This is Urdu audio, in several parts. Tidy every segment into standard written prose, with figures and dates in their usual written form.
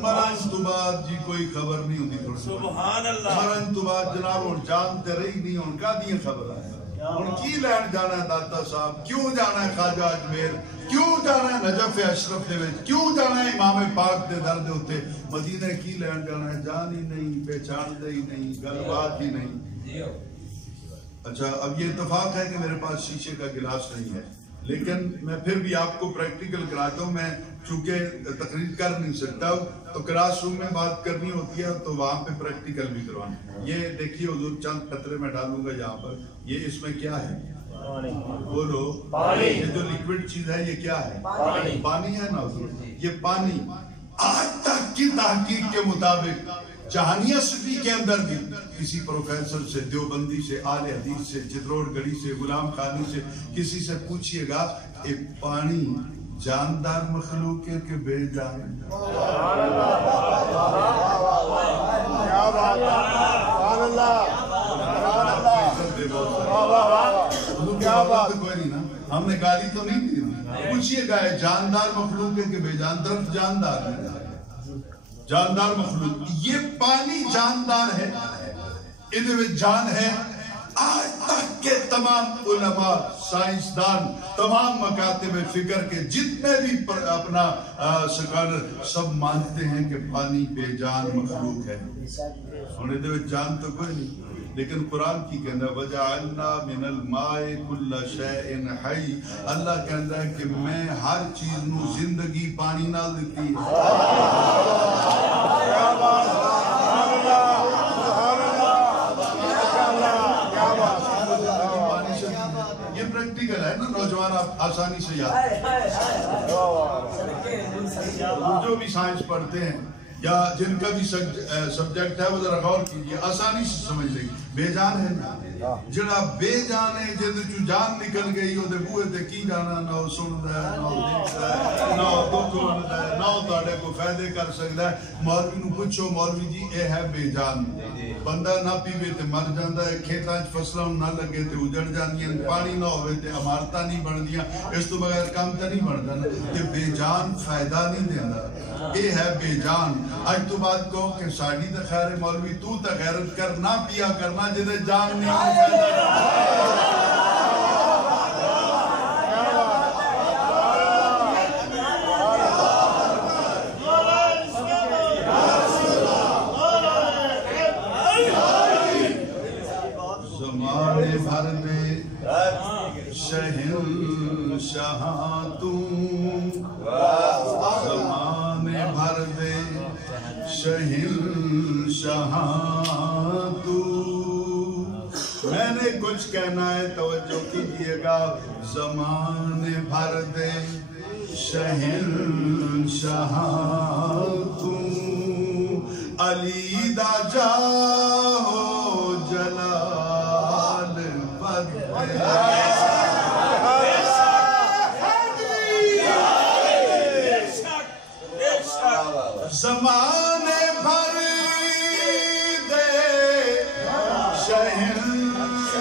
مرن تو بعد جی کوئی خبر نہیں ہوتی تھوڑی سبحان اللہ مرن تو بعد جناب اور جانتے رہی نہیں ان کا دیئے خبر آئے ان کی لینڈ جانا ہے داتا صاحب کیوں جانا ہے خواجہ اجمیر کیوں جانا ہے نجف اشرف دے وچ کیوں جانا ہے امام پاک دے در دے ہوتے مدینہ کی لینڈ جانا ہے جان ہی نہیں پہچان دے ہی نہیں گل بات ہی نہیں اچھا اب یہ اتفاق ہے کہ میرے پاس شیشے کا گلاس نہیں ہے لیکن میں پھر بھی آپ کو پریکٹیکل کراتا ہوں میں چونکہ تقریر کر نہیں سکتا ہوں تو کلاس روم میں بات کرنی ہوتی ہے تو وہاں پہ پریکٹیکل بھی کروانا یہ دیکھیے حضور چند قطرے میں ڈالوں گا یہاں پر یہ اس میں کیا ہے بولو یہ جو لیکوڈ چیز ہے یہ کیا ہے پانی ہے نا حضور یہ پانی آج تک کی تحقیق کے مطابق جہانیہ سٹی کے اندر بھی کسی پروفیسر سے دیوبندی سے آل حدیث سے چتروڑ گڑھی سے غلام خانی سے کسی سے پوچھئے گا ایک پانی جاندار مخلوق ہے کہ بے جان سبحان اللہ کیا بات کوئی نہیں نا ہم نے گالی تو نہیں دی پوچھئے گا ہے جاندار مخلوق ہے کہ بے جان درخت جاندار ہے جاندار مخلوق یہ پانی جاندار ہے ادھے میں جان ہے آج تک کے تمام علماء سائنسدان تمام مکاتب فکر کے جتنے بھی اپنا سکالر سب مانتے ہیں کہ پانی بے جان مخلوق ہے اور ادھے میں جان تو کوئی نہیں لیکن قرآن کی کہنا وَجَعَلْنَا مِنَ الْمَاءِ كُلَّ شَيْءٍ حَيٍّ اللہ کہنا ہے کہ میں ہر چیز نو زندگی پانی نہ دیتی ہے یہ پریکٹیکل ہے نا نوجوان آپ آسانی سے یاد جو بھی سائنس پڑھتے ہیں یا جن کا بھی سبجیکٹ ہے وہ ذرا غور کیجئے آسانی سے سمجھ لیں بے جان ہے نا جڑا بے جان ہے جد جو جان نکل گئی وہ دے بوئے تے کی جانا نہ وہ سن دا ہے نہ وہ دیکھ دا ہے نہ وہ دکھ ہونا ہے نہ وہ تاڑے کو فائدے کر سکتا ہے مولوی نو پوچھو مولوی جی اے ہے بے جان بندہ نہ پیوے تے مر جاندہ ہے کھیتاں فصلوں نہ لگے تے اجڑ جاندیاں پانی نہ ہوئے تے عمارتاں نہیں بڑھ دیاں اس تو بغیر کام تے نہیں بڑھ جانا تے بے جان فائدہ نہیں دینا اے ہے بے جان آج تو بات کہو کہ ساڑی تے خیر مولوی تو تے غیرت کر نہ پیا کرنا جدے جان نہیں زمانے بھر میں شہنشاہ تو زمانے بھر میں شہنشاہ تو میں نے کچھ کہنا ہے توجہ کیجئے گا زمانے بھر دے شہنشاہ تو علی دا جاہو جلال بدے زمانے بھر دے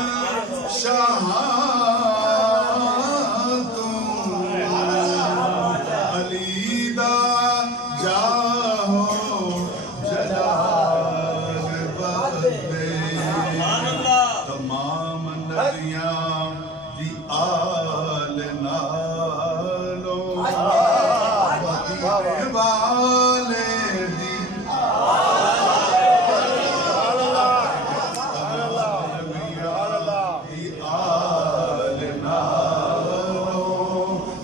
شہنشاہ تو علی دا جاہو جلال بدے تمام نبیاں دی آل نالو مدینے والے دی آل نالو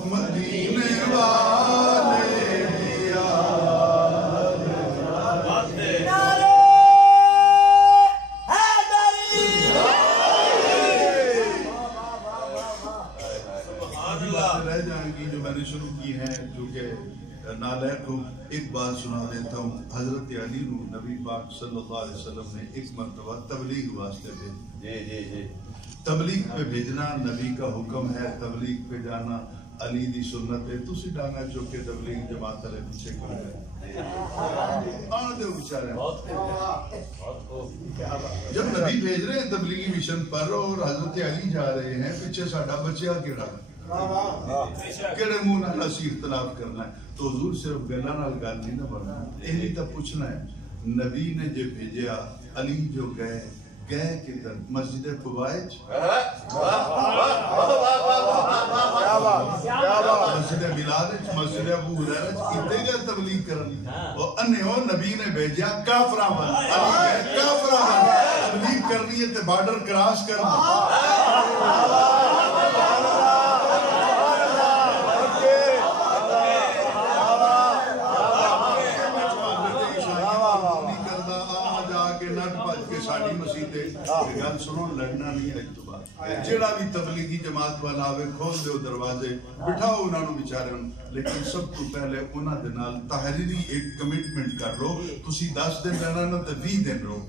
مدینے والے دی آل رہ جائیں گی جو میں نے شروع کی ہیں جو کہ نالائق کو ایک بات سنا دیتا ہوں حضرت علی نو نبی پاک صلی اللہ علیہ وسلم نے ایک مرتبہ تبلیغ واسطے بھیجا تبلیغ پہ بھیجنا نبی کا حکم ہے تبلیغ پہ جانا علی دی سنت ہے تسی ڈانا چوکے تبلیغ جماعت علیہ پیچھے کر گئے آدھے بچارے جب نبی بھیج رہے ہیں تبلیغی مشن پر اور حضرت علی جا رہے ہیں پیچھے ساڑھا بچیا کیڑا ਕਿਹੜੇ ਮੂੰਹ ਨਾਲ ਅਸੀਂ ਇਖਤਲਾਫ ਕਰਨਾ ਹੈ? تو حضور صرف گلا نال گل نہیں نہ بننا، یہی تو پوچھنا ہے نبی نے جو بھیجا علی جو گئے کدھر؟ مسجد قباء، مسجد بلال، مسجد ابو ہریرہ کتنے گئے تبلیغ کرنے؟ اور انہوں نبی نے بھیجا کافراں بن، علی گئے کافراں بن تبلیغ کرنی ہے تے بارڈر کراس کرنا۔ ساڑی مسیح تے گل سنو، لڑنا نہیں ہے اجتبار، جیڑا بھی تبلیغی جماعت والا آوے کھول دیو دروازے، بٹھاؤ انہاں نو بیچارے، لیکن سب تو پہلے انہاں دے نال تحریری ایک کمٹمنٹ کر لو، تسی 10 دن رہنا نا تے 20 دن رہو،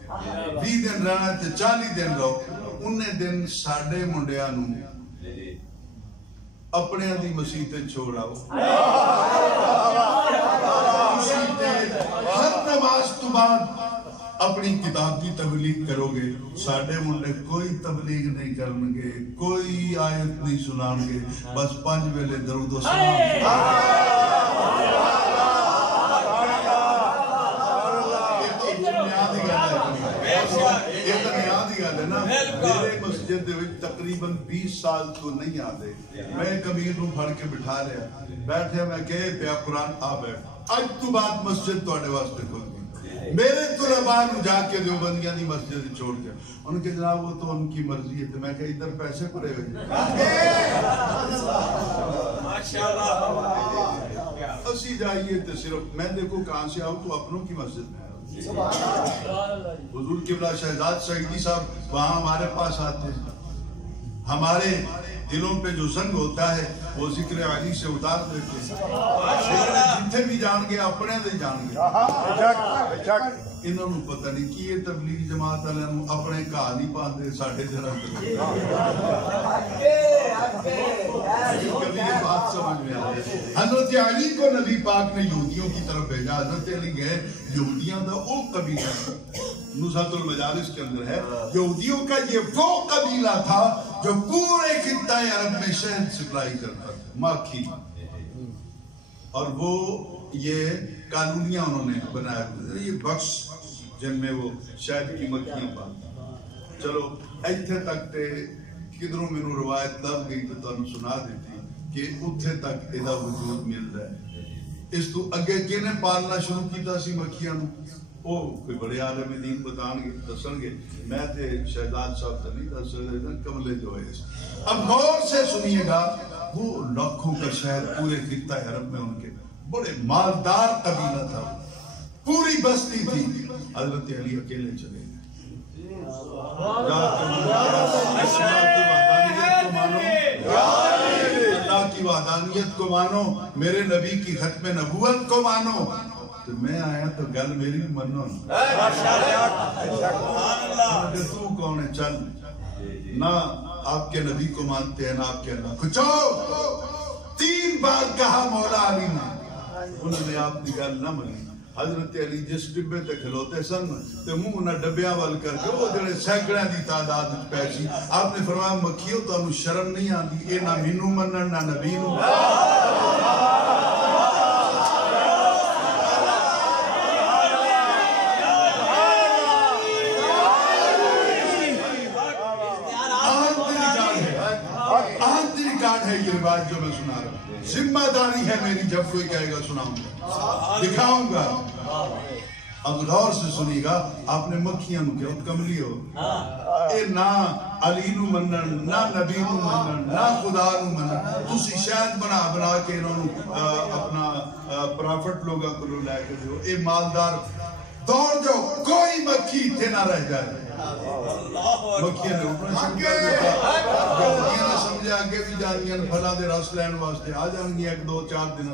20 دن رہنا تے 40 دن رہو، انہیں دن ساڑے منڈیاں نو اپنے دی مسیح تے چھوڑاؤ، مسیح تے ہر نماز تو بعد اپنی کتاب کی تبلیغ کرو گے، ساڑھے منڈے کوئی تبلیغ نہیں کرنگے، کوئی آیت نہیں سنانگے، بس 5 ویلے درود و سلام۔ یہ تو نیادی گل ہے نا، میرے مسجد دے وچ تقریباً 20 سال تو نہیں آدھے، میں کمیر نو پھڑ کے بٹھا لیا، بیٹھے میں کہے پیا قرآن آ بیٹھ، آج تو بعد مسجد تو آڑے واسطے کھول گئی، میرے طلباء نو جا کے دیوبندیاں دی مسجد چھوڑ کے ان کے جناب وہ تو ان کی مرضی ہے، تو میں کہا ادھر پیسے پڑے ہوئے اسی جائیے تو صرف میں دیکھو کہاں سے آؤں تو اپنوں کی مسجد میں حضور قبلہ شہزاد سعیدی صاحب وہاں ہمارے پاس آتے ہیں، ہمارے دلوں پہ جو زنگ ہوتا ہے وہ ذکر علی سے اتار دیتے ہیں، جتنے بھی جان گے اپنے دے جان گے، انہوں نے پتہ نہیں کہ یہ تبلیغی جماعت علیہ اپنے کہا نہیں پاندے ساڑھے جنہ کبھی یہ بات سمجھ میں آئے۔ حضرت علی کو نبی پاک نے یہودیوں کی طرف بھیجا، حضرت علی گئے یہودیاں دا او قبیلہ نزہت المجالس کے اندر ہے، یہودیوں کا یہ وہ قبیلہ تھا جو پورے خطہ عرب میں شہد سپلائی کرتا تھا، ماکھی، اور وہ یہ قانونیاں انہوں نے بنایا، یہ بکس جن میں وہ شہد کی مکھیاں پاتا۔ چلو ایتھے تک تے کدھروں میں نو روایت دب گئی تو انہوں سنا دیتی کہ اتھے تک ادھا وجود مل رہا ہے۔ اس تو اگے کینے پالنا شروع کیتا سی مکھیاں نو، وہ کوئی بڑے عالم دین بتان گے دسن گے، میں تے شہزاد صاحب سے نہیں دس رہے کملے جو ہے۔ اب غور سے سنیے گا، وہ لاکھوں کا شہد پورے خطہ عرب میں ان کے بڑے مالدار قبیلہ تھا، پوری بستی تھی، حضرت علی اکیلے چلے گئے، اللہ کی وحدانیت کو مانو، میرے نبی کی ختم نبوت کو مانو، تو میں آیا تو گل میری منو، تو کون ہے چل، نہ آپ کے نبی کو مانتے ہیں نہ آپ کے اللہ کو، چو 3 بار کہا مولا علی نے، انہوں نے آپ کی گل نہ منی۔ حضرت علی جس ڈبے تے کھلوتے سن تے منہ نہ ڈبیاں وال کر کے وہ جڑے سینکڑیاں دی تعداد وچ پیسی، آپ نے فرمایا مکھیو تانوں شرم نہیں آندی، اے نہ مینوں منن نہ نبی نوں۔ ہے یہ روایت جو میں سنا رہا ہوں، ذمہ داری ہے میری، جب کوئی کہے گا سناؤں گا، دکھاؤں گا۔ اب غور سے سنی گا، آپ نے مکھیاں نو کیا کملی ہو، اے نہ علی نو منن نہ نبی نو منن نہ خدا نو منن، تسی شاید بنا کے انہوں نے اپنا پرافٹ لوگا کو لے کے دیو، اے مالدار دوڑ جو کوئی مکھی تھے نہ رہ جائے۔ مکھیاں نے اوپر سمجھا آگے بھی جانیاں پھلا دے رس لین واسطے آ جانگی 1 2 4 دن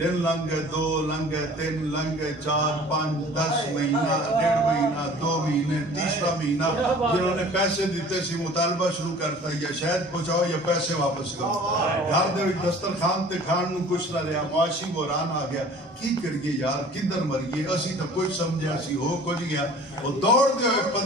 دن لنگ ہے 2 لنگ ہے 3 لنگ ہے 4 5 10 مہینہ 1.5 مہینہ 2 مہینے تیسرا مہینہ، جنہوں نے پیسے دیتے سی مطالبہ شروع کرتا یا شہد پہنچاؤ یا پیسے واپس کرو، گھر دے دسترخوان تے کھان نو کچھ نہ رہا، معاشی بحران آ گیا، کی کریے یار کدھر مریے، اسی تو کچھ سمجھے اسی ہو کچھ گیا، وہ دوڑ دے ہوئے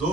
2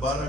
12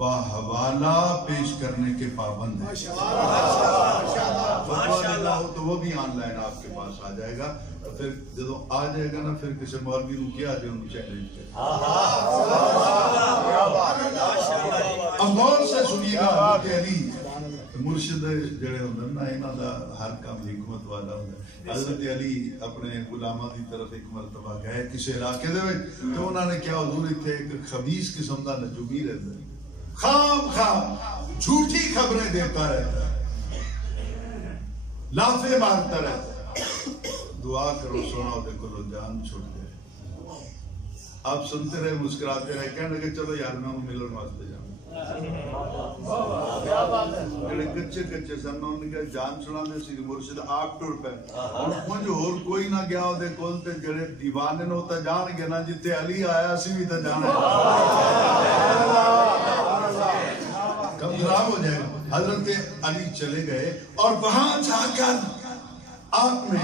باحوالا پیش کرنے کے پابند ہیں. تو وہ بھی آن لائن آپ کے پاس آ جائے گا. پھر جب آ جائے گا نا پھر کسی مولوی کو کیا جائے ان چیلنج کرے. اب غور سے سنیے گا حضرت علی مرشد جڑے ہوندے نا انہاں دا ہر کام حکمت والا ہوندا. حضرت علی اپنے غلاماں دی طرف ایک مرتبہ گئے کسی علاقے دے وچ تو انہاں نے کیا حضور ایتھے ایک خبیث قسم دا نجومی رہندا خام جھوٹی خبریں دیتا رہتا لافے مارتا رہتا. دعا کرو سونا دے کولو جان چھوٹ گئے. آپ سنتے رہے مسکراتے رہے کہنے لگے چلو یار میں ملن واسطے جاؤں. کچے کچے سن انہوں نے کہا جان چھڑا دے سی مرشد آپ ٹور پہ مجھے اور کوئی نہ گیا ہو دے کول تے جڑے دیوانے نو تا جان گے نا جتے علی آیا سی بھی تا جانا کم خراب ہو جائے گا. حضرت علی چلے گئے اور وہاں جا کر آپ نے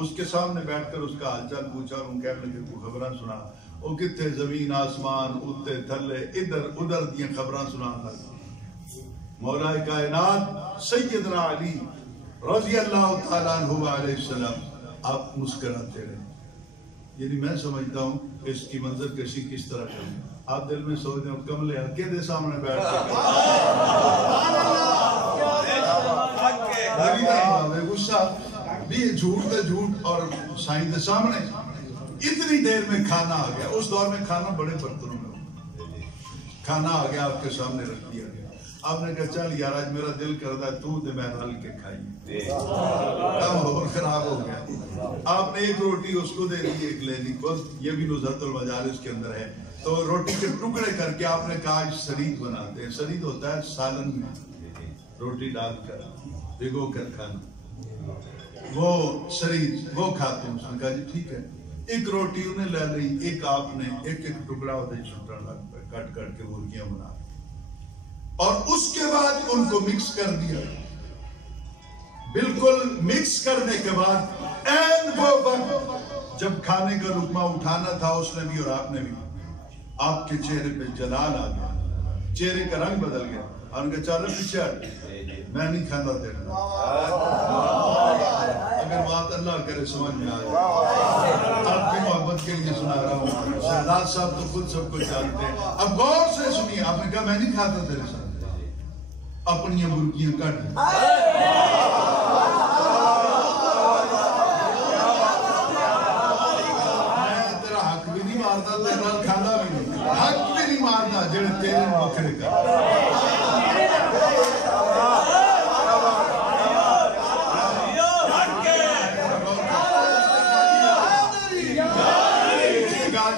اس کے سامنے بیٹھ کر اس کا حال چال پوچھا اور ان کہنے لگے کو خبراں سنا. وہ کتنے زمین آسمان اتے تھلے ادھر ادھر دیا خبراں سنا لگا. مولا کائنات سیدنا علی رضی اللہ تعالیٰ عنہ علیہ السلام آپ مسکراتے رہے. یعنی میں سمجھتا ہوں اس کی منظر کشی کس طرح کریں. آپ دل میں سوچتے ہیں کملے ہلکے دے سامنے بیٹھ کے غصہ بھی جھوٹ دے جھوٹ اور سائن دے سامنے. اتنی دیر میں کھانا آ گیا. اس دور میں کھانا بڑے برتنوں میں کھانا آ گیا آپ کے سامنے رکھ دیا گیا. آپ نے کہا چل یار آج میرا دل کرتا ہے تو دے میں رل کے کھائی. کام اور خراب ہو گیا. آپ نے ایک روٹی اس کو دے دی ایک لے لی. یہ بھی نزہت المجالس کے اندر ہے. تو روٹی کے ٹکڑے کر کے آپ نے کہا سرید بناتے ہیں. سرید ہوتا ہے سالن میں روٹی ڈال کر بھگو کر کھانا. وہ سرید وہ کھاتے ہیں. اس نے کہا جی ٹھیک ہے. ایک روٹی انہیں لے لی. ایک آپ نے ایک ایک ٹکڑا ہوتا ہے چھوٹا لگ کٹ کٹ کے مرغیاں بنا اور اس کے بعد ان کو مکس کر دیا. بالکل مکس کرنے کے بعد این وہ وقت جب کھانے کا لقمہ اٹھانا تھا اس نے بھی اور آپ نے بھی آپ کے چہرے پہ جلال آ گیا. چہرے کا رنگ بدل گیا. اور ان کا چالو پیچھے میں نہیں کھانا تیرا. اگر بات اللہ کرے سمجھ میں آ جائے. آپ کی محبت کے لیے سنا رہا ہوں. شہزاد صاحب تو خود سب کو جانتے ہیں. اب غور سے سنیے. آپ نے کہا میں نہیں کھاتا تیرے ساتھ. اپنی مرغیاں کٹ میں تیرا حق بھی نہیں مارتا تیرا کھانا بھی نہیں. حق بھی نہیں مارتا جڑے تیرے بکرے کا.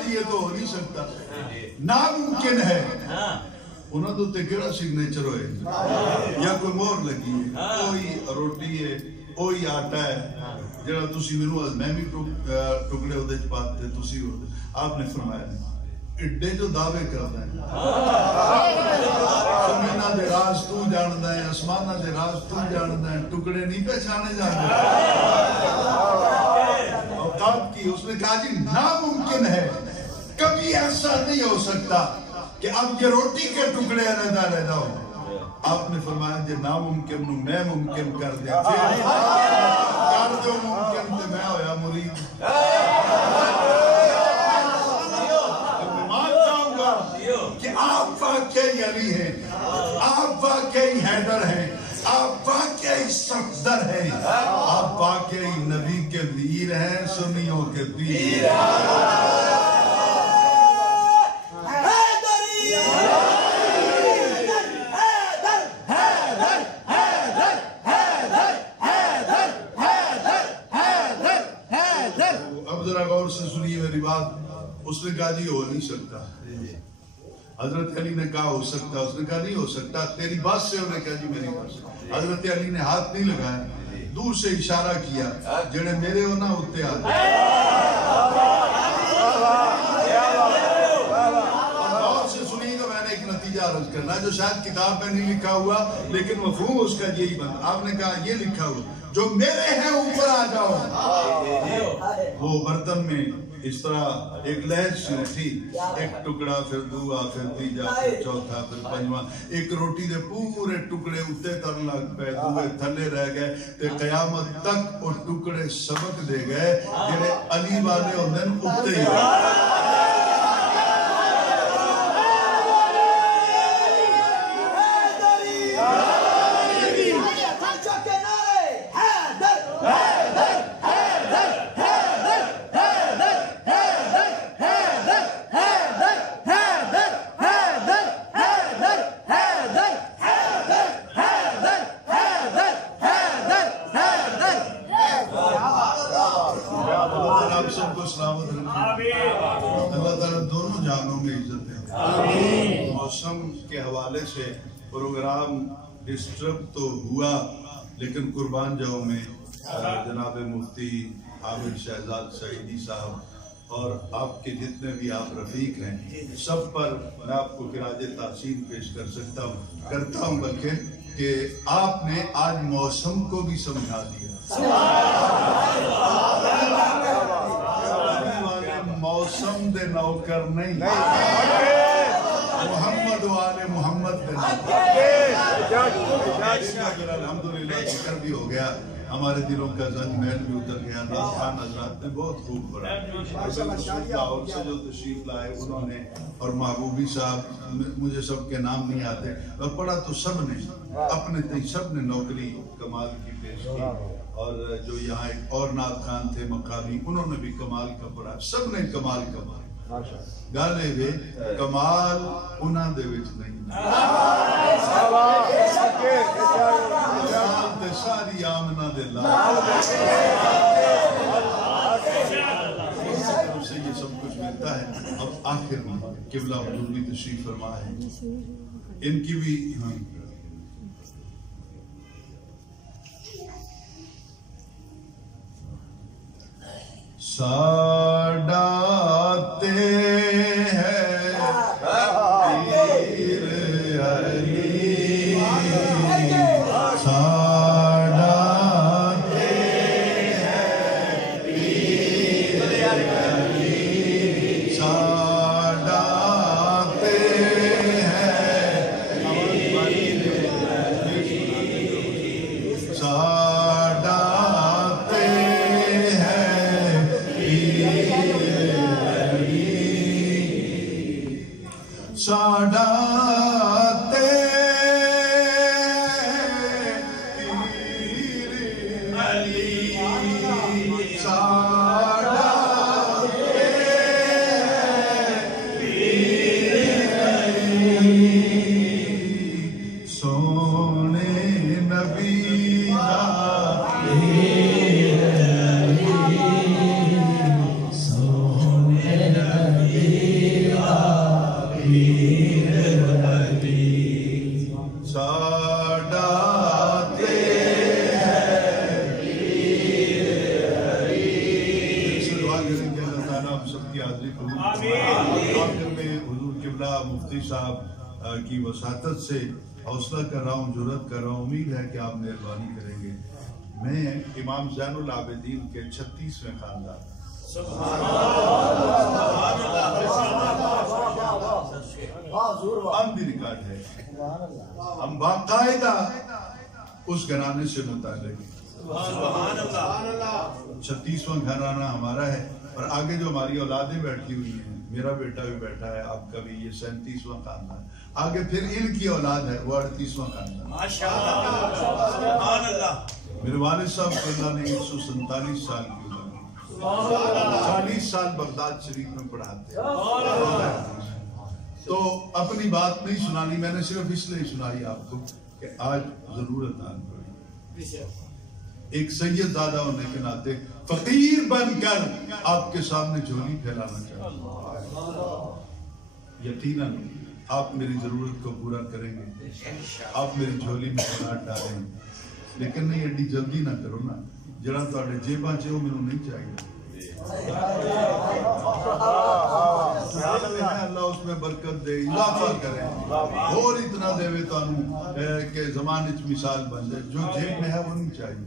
یہ تو ہو نہیں سکتا. ناممکن ہے. انہوں تو تکڑا سگنیچر ہوئے یا کوئی مور لگی ہے. کوئی روٹی ہے کوئی آٹا ہے جڑا تسی منو میں بھی ٹکڑے ہوتے پاتے تسی ہوتے. آپ نے فرمایا اڈے جو دعوے کرتا ہے زمینہ دے راز تو جانتا ہے آسمانہ دے راز تو جانتا ہے ٹکڑے نہیں پہچانے جاتے. اوقات کی اس نے کہا جی ناممکن ہے. کبھی ایسا نہیں ہو سکتا کہ اب یہ روٹی کے ٹکڑے رہتا ہو. آپ نے فرمایا جی ناممکن نو میں ممکن کر دیا. کر دو ممکن تو میں ہویا مرید. مان جاؤں گا کہ آپ واقعی علی ہیں. آپ واقعی حیدر ہیں. آپ واقعی صفدر ہیں. آپ واقعی نبی کے ویر ہیں. سنیوں کے پیر. غور سے سنیے میری بات. اس نے کہا جی ہو نہیں سکتا. حضرت علی نے کہا ہو سکتا. اس نے کہا نہیں ہو سکتا. تیری بات سے انہوں نے کہا جی میری بات سے. حضرت علی نے ہاتھ نہیں لگایا. دور سے اشارہ کیا جڑے میرے ہو نا ہوتے آتے. غور سے سنیے گا. میں نے ایک نتیجہ عرض کرنا جو شاید کتاب میں نہیں لکھا ہوا لیکن مفہوم اس کا یہی بنتا. آپ نے کہا یہ لکھا ہوا جو میرے ہیں اوپر آ جاؤ. وہ برتن میں اس طرح ایک لہر سی اٹھی، ایک ٹکڑا پھر دوسرا پھر تیجا پھر چوتھا پھر پنجواں، ایک روٹی دے پورے ٹکڑے اتنے تر لگ پے، دوسرے تھلے رہ گئے تے قیامت تک وہ ٹکڑے سبق دے گئے جنہیں علی والے ہوندے اتنے ہی کے حوالے سے پروگرام ڈسٹرب تو ہوا، لیکن قربان جاؤں میں جناب مفتی عامر شہزاد سعیدی صاحب اور آپ کے جتنے بھی آپ رفیق ہیں سب پر میں آپ کو خراج تحسین پیش کرتا ہوں بلکہ کہ آپ نے آج موسم کو بھی سمجھا دیا۔ موسم دے نوکر نہیں، محمد والے محمد دے نوکر۔ الحمدللہ ذکر بھی ہو گیا، ہمارے دلوں کا زنگ محل بھی اتر گیا۔ ناز خان حضرات نے بہت خوب پڑھا، لاہور سے جو تشریف لائے انہوں نے، اور محبوبی صاحب، مجھے سب کے نام نہیں آتے، پڑھا تو سب نے اپنے سب نے نوکری کمال کی پیش کی، اور جو یہاں ایک اور ناز خان تھے مقامی انہوں نے بھی کمال کا پڑھا، سب نے کمال کمال گالے وے کمال انہاں دے وچ نہیں، ساری آمنہ دے سے یہ سب کچھ ملتا ہے۔ اب آخر میں قبلہ حضور بھی تشریف فرما ہے، ان کی بھی ساڈاتے ہیں پیر علی، ساڈاتے ہیں پیر علی، ساڈاتے ہیں ساڈاتے ساڈاتے پیر علی، ساڈاتے پیر علی، سونے نبی دا پیر علی، سونے نبی دا ساڈاتے ہیں پیر علی۔ اس دعا کریں کہ اللہ تعالیٰ ہم سب کی حاضری قبول فرمائے۔ آخر میں حضور قبلہ مفتی صاحب کی وساطت سے حوصلہ کر رہا ہوں، جرات کر رہا ہوں، امید ہے کہ آپ مہربانی کریں گے۔ میں امام زین العابدین کے 36ویں خاندان، ہم بھی ریکارڈ ہے، ہم باقاعدہ اس گھرانے سے متعلق، 36واں گھرانہ ہمارا ہے، اور آگے جو ہماری اولادیں بیٹھی ہوئی ہیں، میرا بیٹا بھی بیٹھا ہے، آپ کا بھی، یہ 37واں خاندان، آگے پھر ان کی اولاد ہے وہ 38واں خاندان۔ میرے والد صاحب کو اللہ نے 147 سال کی عمر میں 40 سال بغداد شریف میں پڑھاتے ہیں، تو اپنی بات نہیں سنانی، میں نے صرف اس لیے سنائی آپ کو کہ آج ضرورت آن پڑی، ایک سید زادہ ہونے کے ناطے فقیر بن کر آپ کے سامنے جھولی پھیلانا چاہتا ہوں۔ یقیناً آپ میری ضرورت کو پورا کریں گے، آپ میری جھولی میں ہاتھ ڈالیں گے، لیکن نہیں ایڈی جلدی نہ کرو نا، جڑا تواڈے جیباں چ او مینوں نہیں چاہیے۔ اللہ اس میں برکت دے، اضافہ کرے، اور اتنا دے تانوں کہ زمانے چ مثال بن جائے، جو جیب میں ہے وہ نہیں چاہیے۔